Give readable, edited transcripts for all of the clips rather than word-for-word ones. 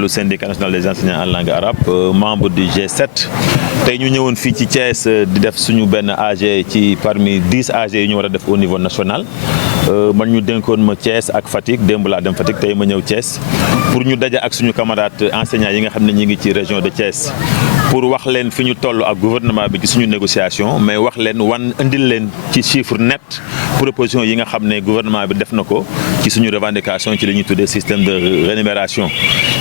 Le syndicat national des enseignants en langue arabe membre du G7 tey ñu ñëwoon fii ci Thiès di def suñu benn AG ci parmi 10 AG yi ñu war a def au niveau national man ñu dénkoon ma Thiès ak Fatick démb laa dem Fatick tey ma ñëw Thiès pour ñu daje ak suñu camarades enseignants yi nga xam ne ñi ngi ci région de Thiès pour wax leen fi ñu toll ak gouvernement bi ci suñu négociation mais wax leen indil leen ci chiffre net proposition yi nga xam ne gouvernement bi def na ko ci suñu revendication ci li ñuy tuddee système de rémunération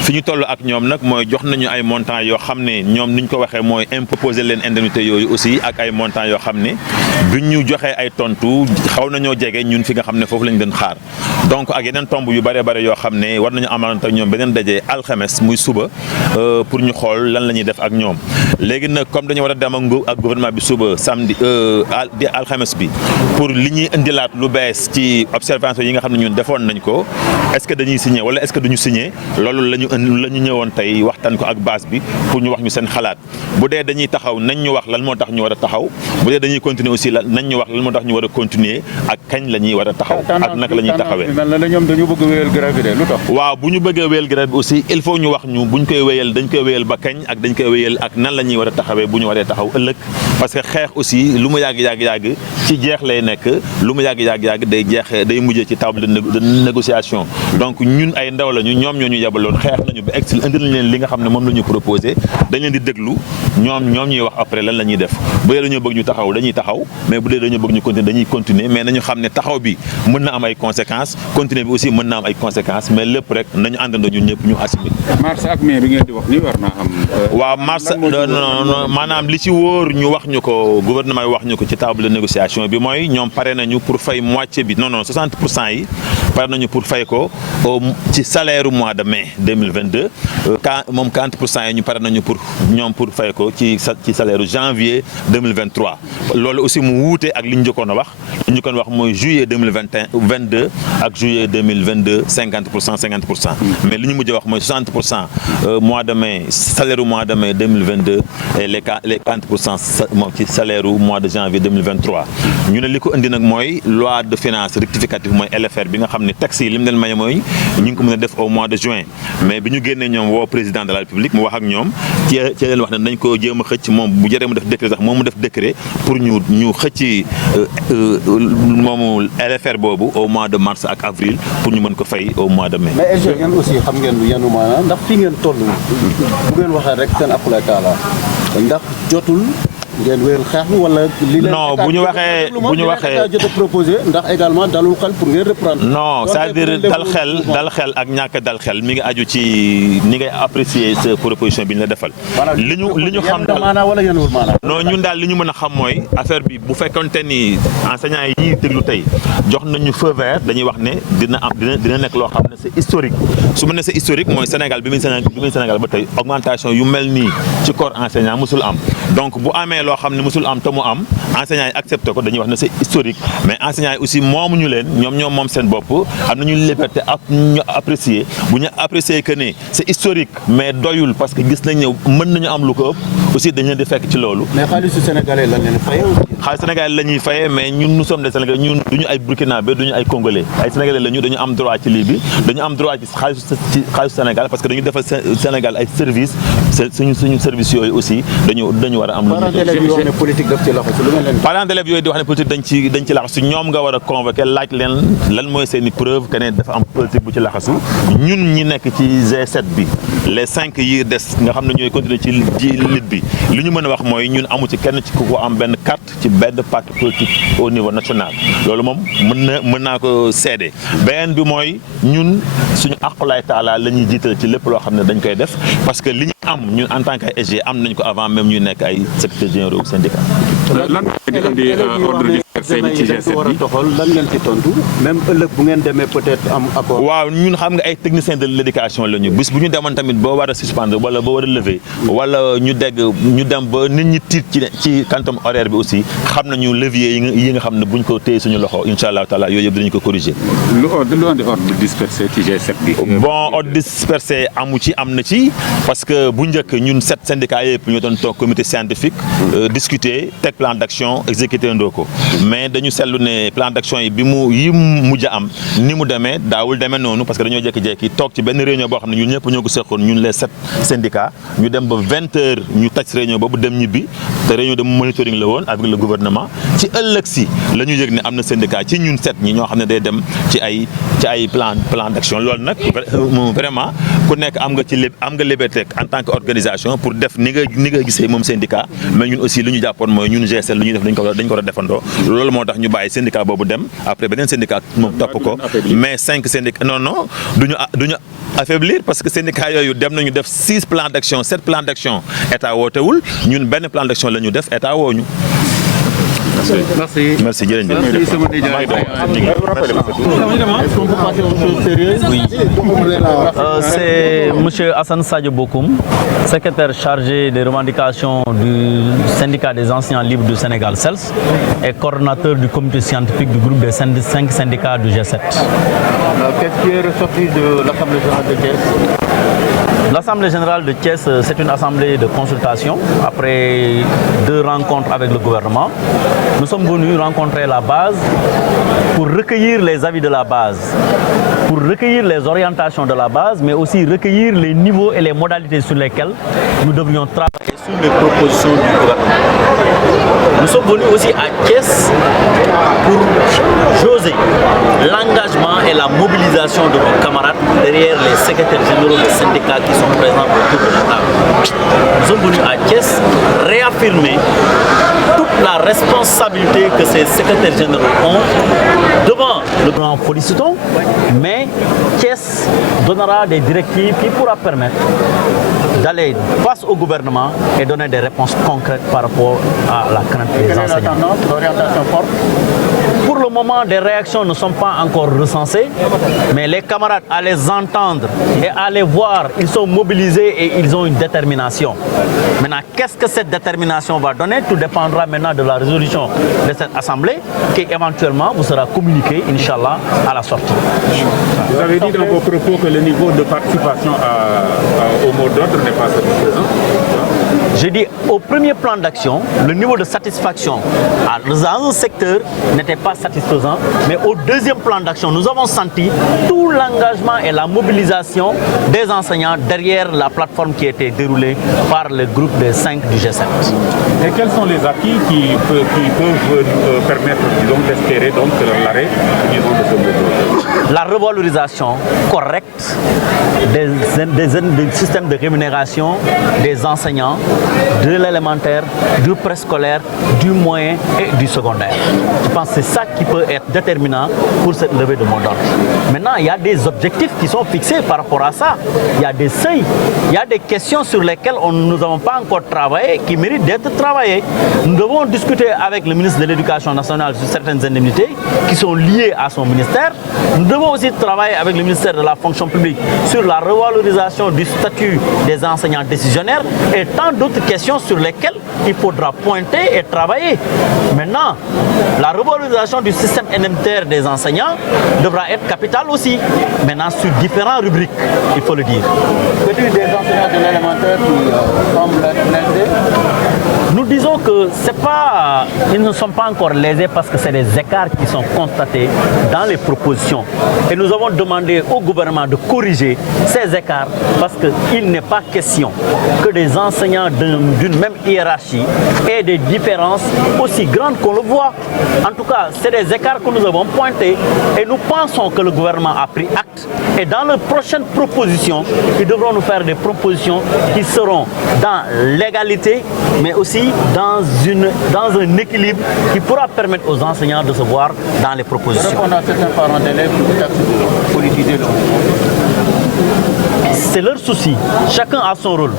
fi ñu toll ak ñoom nag mooy jox nañu ay montants yoo xam ne ñoom ni ñu ko waxee mooy imposer leen indemnité yooyu aussi ak ay montants yoo xam ne bi ñu joxee ay tontu xaw nañoo jege ñun fi nga xam ne foofu lañ doon xaar donc ak yeneen tomb yu bëree bëri yoo xam ne war nañu amante ak ñoom beneen daje alxames muy suba pour ñu xool lan la ñuy def ak ñoom léegi nag comme dañu war a dem ak gouvernement bi suba samedi di alxames bi pour li ñuy indilaat lu bees ci observation yi nga xam ne ñun defoon nañ ko est-ce que dañuy signer wala est-ce que duñu signer loolu la ñu ñëwoon tey waxtaan ko ak base bi pour ñu wax ñu seen xalaat bu dee dañuy taxaw nañ ñu wax lan moo tax ñu war a taxaw bu dee dañuy continuer aussi nañ ñu wax lan moo tax ñu war a continuer ak kañ la ñuy war a taxaw ak naka la ñuy taxawee. ñoom dañu bëgg a wéyal grève bi de lu tax. waaw bu ñu bëggee wéyal grève bi aussi il faut ñu wax ñu buñ koy wéyal dañ koy wéyal ba kañ ak dañ koy wéyal ak nan la ñuy war a taxawee bu ñu waree taxaw ëllëg parce que xeex aussi lu mu yàgg ci jeex lay nekk lu mu yàgg day jeex day mujjee ci table de négociation donc ñun ay ndaw lañu ñoom ñoo ñu yebaloon xeex nañu ba egsi indi nañ leen li nga xam ne moom la ñu proposé dañ leen di déglu ñoom ñuy wax après lan la ñuy def bu dee dañoo bëgg ñu taxaw dañuy taxaw mais bu dee dañoo bëgg ñu continuer dañuy continuer mais nañu xam ne taxaw bi mën na am ay conséquences continuer bi aussi mën na am ay conséquences mais lépp rek nañu àndandoo ñun ñëpp ñu assumer. mars ak mai bi ngeen di wax ni war naa am. waaw mars non maanaam li ci wóor ñu wax ñu ko gouvernement yi wax ñu ko ci table de négociation bi mooy ñoom pare nañu pour fay moitié bi non 60% yi pare nañu pour fay ko ci salaire mois de mai 2022 moom 40% yi ñu pare nañu pour fay ko ci salaire janvier 2023 loolu aussi mu wuute ak li ñu njëkkoon a wax li ñu njëkkoon wax mooy juillet 2022 ak juillet 2022 50% mais li ñu mujj wax mooy 60% mois de mai salaire mois de mai 2022 et les 40% moom ci salaire mois de janvier 2023 ñu ne li ko indi nag mooy loi de finances rectificative mooy LFR bi nga xam ne taxes yi li mu leen maye mooy ñu ngi ko mën a def au mois de juin mais bi ñu génnee ñoom woo président de la République mu wax ak ñoom ci leen wax ne nañ ko jéem a xëcc moom bu jëree mu def décret sax moom mu def décret pour ñu xëcc moomu LFR boobu au mois de mars ak avril pour ñu mën ko fay au mois de mai. mais est-ce que ngeen aussi xam ngeen lu yenu maanaam ndax fi ngeen toll bu ngeen waxee rek seen apulaay taala ndax jotul ngeen wéyal xeex bi wala. li leen non bu ñu waxee jot a proposé ndax également dalul xel pour ngeen reprendre. non c'est-à-dire dal xel ak ñàkk dal xel mi ngi aju ci ni ngay apprécier sa proposition bi ñu la defal. li ñu xam daal wala yenuwul maanaam. non ñun daal li ñu mën a xam mooy affaire bi bu fekkonte ni enseignants yi ñuy déglu tey jox nañu feu vert dañuy wax ne dina nekk loo xam ne c'est historique su ma ne c'est historique mooy Sénégal bi muy Sénégal ba tey augmentation yu mel nii ci corps enseignant musul am donc bu amee loo xam ne musul am te mu am enseignants yi accepté ko dañuy wax ne c'est historique mais enseignants yi aussi moomuñu leen ñoom moom seen bopp am nañu liberté ak ñu apprécier bu ñu apprécier que ne c'est historique mais doyul parce que gis nañ ne mën nañu am lu ko ëpp aussi dañ leen di fekk ci loolu. mais xaalisu sénégalais lañ leen fayee aussi. xaalis sénégalais la ñuy fayee mais ñun nous sommes des sénégalais ñun duñu ay burkinabé duñu ay congolais ay sénégalais lañu dañu am droit ci lii bi dañu am droit ci xaalisu Sénégal parce que dañu defal Sénégal ay services suñu services yooyu aussi dañu war a am. parents d'élèves yooyu di wax ne politique dañ ci laxasu ñoom nga war a convoquer laaj leen lan mooy seen i preuve que ne dafa am politique bu ci laxasu ñun ñi nekk ci G7 bi les 5 yi des nga xam ne ñooy continuer ci lit bi li ñu mën a wax mooy ñun amu ci kenn ci ku ko am benn carte ci benn parti politique au niveau national loolu moom mën naa ko seede beneen bi mooy ñun suñu aqulaay taala la ñuy jiital ci lépp loo xam ne dañ koy def parce que li ñu am ñun en tant que SG am nañ ko avant même ñu nekk ay secrétaire généraux syndicat. lan ngeen indi ordre dispersé bi ci G7 bi lan ngeen ci tontu même ëllëg bu ngeen demee peut-être am accord. waaw ñun xam nga ay techniciens de l'éducation la ñu bis bu ñu demoon tamit boo war a suspendre wala boo war a lever wala ñu dem ba nit ñi tiit ci quantum horaire bi aussi xam nañu levier yi nga xam ne buñ ko téye suñu loxo incha allah taala yooyu yëpp dinañu ko corriger. lu andi ordre dispersé ci G7 bi. bon ordre dispersé am na ci parce que bu njëkk ñun 7 syndicats yëpp ñoo doon toog comité scientifique discuter teg plan d'action exécuté ndoo ko mais dañu seetlu ne plan d'action yi yi mujj am ni mu demee daawul demee noonu parce que dañoo jékki-jékki toog ci benn réunion boo xam ne ñun ñëpp ñoo ko seqoon ñun les 7 syndicats ñu dem ba 20 heures ñu taj réunion boobu dem ñibbi te réunion de monitoring la woon avec le gouvernement ci ëllëg si la ñu yëg ne am na syndicat ci ñun 7 ñi ñoo xam ne day dem ci ay plan d'action loolu nag vraiment ku nekk am nga liberté en tant que organisation pour def ni nga gisee moom syndicat mais ñun aussi lu ñu jàppoon mooy ñun G7 lu ñuy def dañ ko war a defandoo loolu moo tax ñu bàyyi syndicat boobu dem après beneen syndicat moom topp ko mais 5 syndicats non duñu affaiblir parce que syndicat yooyu dem nañu def 6 plans d'action 7 plans d'action état wootewul ñun benn plan d'action la ñu def état wooñu. Merci jërëjëf. C'est monsieur Hassan Sadio Bokoum, secrétaire chargé des revendications du syndicat des enseignants libres du Sénégal CELS et coordonnateur du comité scientifique du groupe des 5 syndicats du G7. Qu'est-ce qui est ressorti de l'Assemblée générale de Thiès? L'Assemblée générale de Thiès, c'est une assemblée de consultation après 2 rencontres avec le gouvernement. Nous sommes venus rencontrer la base pour recueillir les avis de la base, pour recueillir les orientations de la base, mais aussi recueillir les niveaux et les modalités sur lesquels nous devrions travailler sur les propositions du gouvernement. Nous sommes venus aussi à Thiès pour jauger l'engagement et la mobilisation de nos camarades derrière les secrétaires généraux des syndicats qui sont présents autour de la table. Nous sommes venus à Thiès réaffirmer toute la responsabilité que ces secrétaires généraux ont devant le grand Policitons, mais Thiès donnera des directives qui pourra permettre d'aller face au gouvernement et donner des réponses concrètes par rapport à la crainte des enseignants. Quelle est la tendance, l'orientation forte? Pour le moment, des réactions ne sont pas encore recensées, mais les camarades, à les entendre et à les voir, ils sont mobilisés et ils ont une détermination. Maintenant, qu'est-ce que cette détermination va donner? Tout dépendra maintenant de la résolution de cette assemblée qui éventuellement vous sera communiquée, Inch'Allah, à la sortie. Vous avez dit dans vos propos que le niveau de participation au mot d'ordre n'est pas satisfaisant. J'ai dit au premier plan d'action, le niveau de satisfaction dans un secteur n'était pas satisfaisant, mais au deuxième plan d'action, nous avons senti tout l'engagement et la mobilisation des enseignants derrière la plateforme qui a été déroulée par le groupe des 5 du G7. Et quels sont les acquis qui peuvent permettre, disons, d'espérer donc l'arrêt, disons, de ce mouvement? La revalorisation correcte des systèmes de rémunération des enseignants, de l'élémentaire, du préscolaire, du moyen et du secondaire. Je pense que c'est ça qui peut être déterminant pour cette levée de mot d'ordre. Maintenant, il y a des objectifs qui sont fixés par rapport à ça. Il y a des seuils, il y a des questions sur lesquelles nous n'avons pas encore travaillé, qui méritent d'être travaillées. Nous devons discuter avec le ministre de l'Éducation nationale sur certaines indemnités qui sont liées à son ministère. Nous devons aussi travailler avec le ministère de la fonction publique sur la revalorisation du statut des enseignants décisionnaires et tant d'autres questions sur lesquelles il faudra pointer et travailler. Maintenant, la revalorisation du système indemnitaire des enseignants devra être capitale aussi. Maintenant, sur différentes rubriques, il faut le dire. C'est-il des enseignants de l'élémentaire qui semblent être lésés? Nous disons que ils ne sont pas encore lésés parce que c'est des écarts qui sont constatés dans les propositions. Et nous avons demandé au gouvernement de corriger ces écarts parce qu'il n'est pas question que des enseignants d'une même hiérarchie aient des différences aussi grandes qu'on le voit. En tout cas, c'est des écarts que nous avons pointés et nous pensons que le gouvernement a pris acte. Et dans les prochaines propositions, ils devront nous faire des propositions qui seront dans l'égalité, mais aussi dans un équilibre qui pourra permettre aux enseignants de se voir dans les propositions. Répondre à certains parents d'élèves qui politiser le mouvement. C'est leur souci. Chacun a son rôle.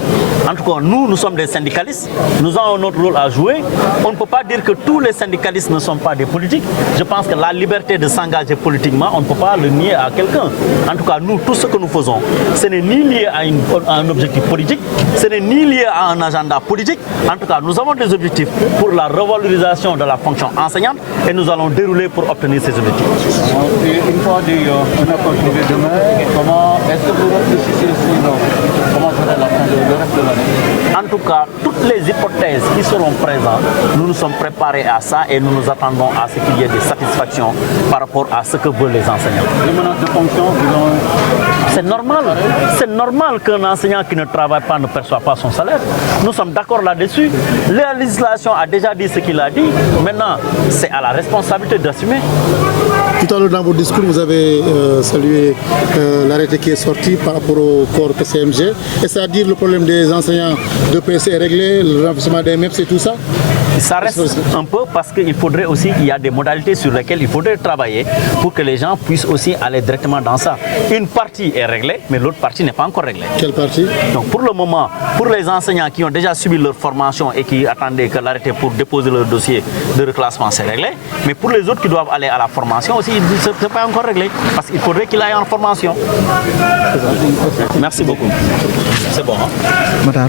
En tout cas, nous sommes des syndicalistes. Nous avons notre rôle à jouer. On ne peut pas dire que tous les syndicalistes ne sont pas des politiques. Je pense que la liberté de s'engager politiquement, on ne peut pas le nier à quelqu'un. En tout cas, nous, tout ce que nous faisons, ce n'est ni lié à un objectif politique, ce n'est ni lié à un agenda politique. En tout cas, nous avons des objectifs pour la revalorisation de la fonction enseignante et nous allons dérouler pour obtenir ces objectifs. Une fois on a continué demain, est-ce que vous réfléchissez sinon comment sera la fin de le reste de l'année? En tout cas, toute toutes les hypothèses qui seront présentes, nous nous sommes préparés à ça et nous nous attendons à ce qu'il y ait des satisfactions par rapport à ce que veulent les enseignants. Les menaces de fonction, C'est normal. C'est normal qu'un enseignant qui ne travaille pas ne perçoit pas son salaire. Nous sommes d'accord là-dessus. La législation a déjà dit ce qu'il a dit. Maintenant, c'est à la responsabilité d'assumer. Tout à l'heure dans votre discours, vous avez salué l'arrêté qui est sorti par rapport au corps PCMG. Et c'est-à-dire le problème des enseignants de PC est réglé, le renforcement des MEPS et tout ça? Ça reste un peu parce qu'il faudrait aussi, il y a des modalités sur lesquelles il faudrait travailler pour que les gens puissent aussi aller directement dans ça. Une partie est réglée, mais l'autre partie n'est pas encore réglée. Quelle partie? Donc pour le moment, pour les enseignants qui ont déjà subi leur formation et qui attendaient que l'arrêté pour déposer leur dossier de reclassement c'est réglé, mais pour les autres qui doivent aller à la formation aussi, ce n'est pas encore réglé parce qu'il faudrait qu'ils aillent en formation. Merci beaucoup. C'est bon, hein? Matar.